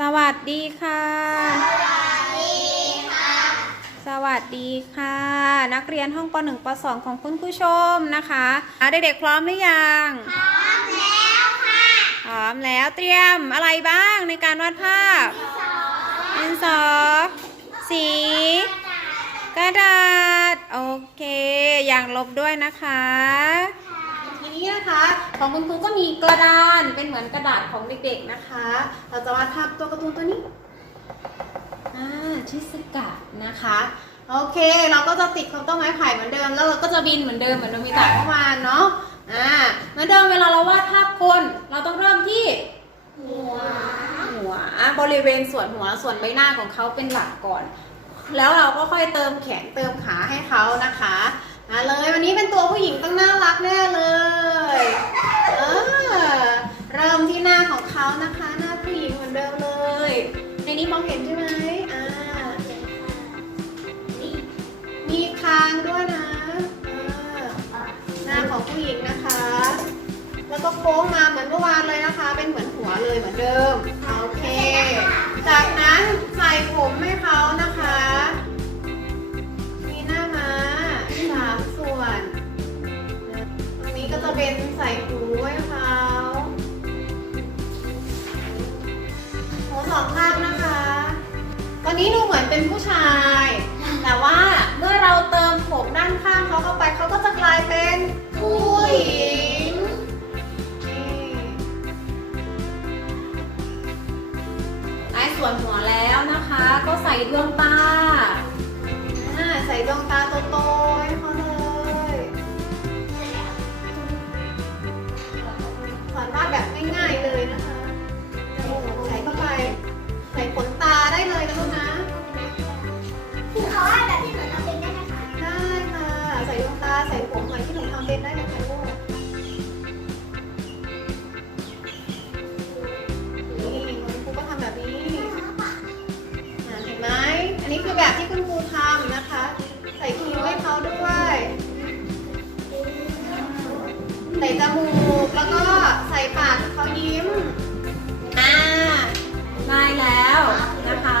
สวัสดีค่ะ สวัสดีค่ะ นักเรียนห้องป .1 ป .2 ของคุณผู้ชมนะคะอะเด็กๆพร้อมหรือยัง พร้อมแล้วค่ะ พร้อมแล้วเตรียมอะไรบ้างในการวาดภาพดินสอสี กระดาษ โอเค อย่างลบด้วยนะคะที นี้นะคะ ของคุณครูก็มีกระดานเป็นเหมือนกระดาษของเด็กๆนะคะ เราจะวาดภาพตัวการ์ตูนตัวนี้อ่าชิสกะนะคะโอเค เราก็จะติดของต้นไม้ไผ่เหมือนเดิม แล้วเราก็จะบินเหมือนเดิมเหมือนโนมิตะเมื่อวานเนาะอ่าเหมือนเดิมเวลาเราวาดภาพคน เราต้องเริ่มที่หัวหัวบริเวณส่วนหัวส่วนใบหน้าของเขาเป็นหลักก่อน แล้วเราก็ค่อยเติมแขนเติมขาให้เขานะคะ มาเลยวันนี้เป็นตัวผู้หญิงต้องน่ารักแน่เลยเออเริ่มที่หน้าของเขานะคะ หน้าผู้หญิงเหมือนเดิมเลย ในนี้มองเห็นใช่ไหมอ่ามีคางด้วยนะหน้าของผู้หญิงนะคะ แล้วก็โค้งมาเหมือนเมื่อวานเลยนะคะ เป็นเหมือนหัวเลยเหมือนเดิมโอเค จากนั้นใส่ผมให้เขานะคะ หูสองข้างนะคะ ตอนนี้ดูเหมือนเป็นผู้ชาย แต่ว่าเมื่อเราเติมผมด้านข้างเขาเข้าไปเขาก็จะกลายเป็นผู้หญิงได้ส่วนหัวแล้วนะคะ ก็ใส่ดวงตาอ่าใส่ดวงตาโตๆ เป็นได้เลยค่ะลูกนี่คุณครูก็ทำแบบนี้อ่าเห็นไหม อันนี้คือแบบที่คุณครูทำนะคะ ใส่คิ้วให้เขาด้วยใส่จมูกแล้วก็ใส่ปากให้เขายิ้ม อ่าได้แล้วนะคะ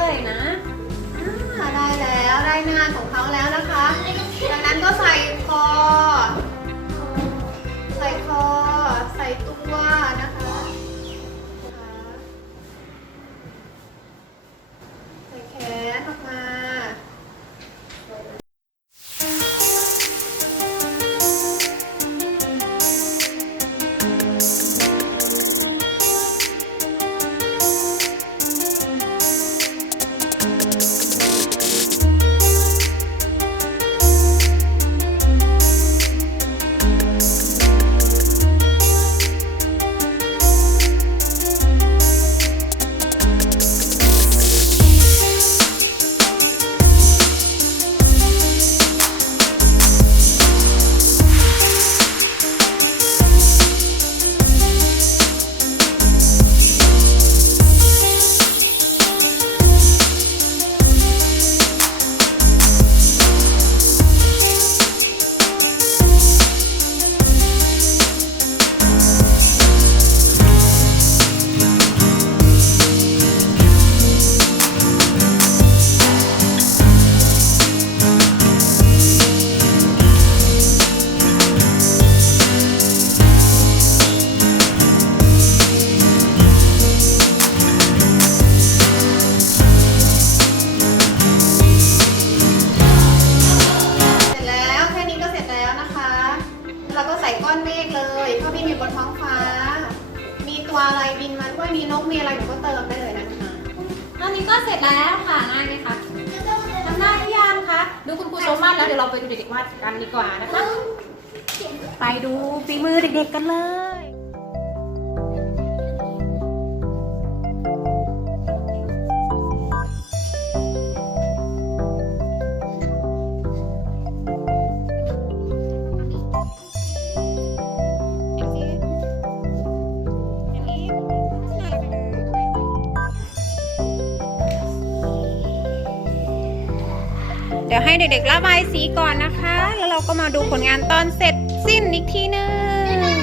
มาด้วยมีนกมีอะไรหนูก็เติมได้เลยนะคะตอนนี้ก็เสร็จแล้วค่ะง่ายไหมคะทำได้หรือยังคะ ดูคุณครูโซมาแล้วเดี๋ยวเราไปดูเด็กๆวาดกันดีกว่านะคะ ไปดูฝีมือเด็กๆกันเลย ดี๋ยวให้เด็กๆระบายสีก่อนนะคะ แล้วเราก็มาดูผลงานตอนเสร็จสิ้นอีกทีนึง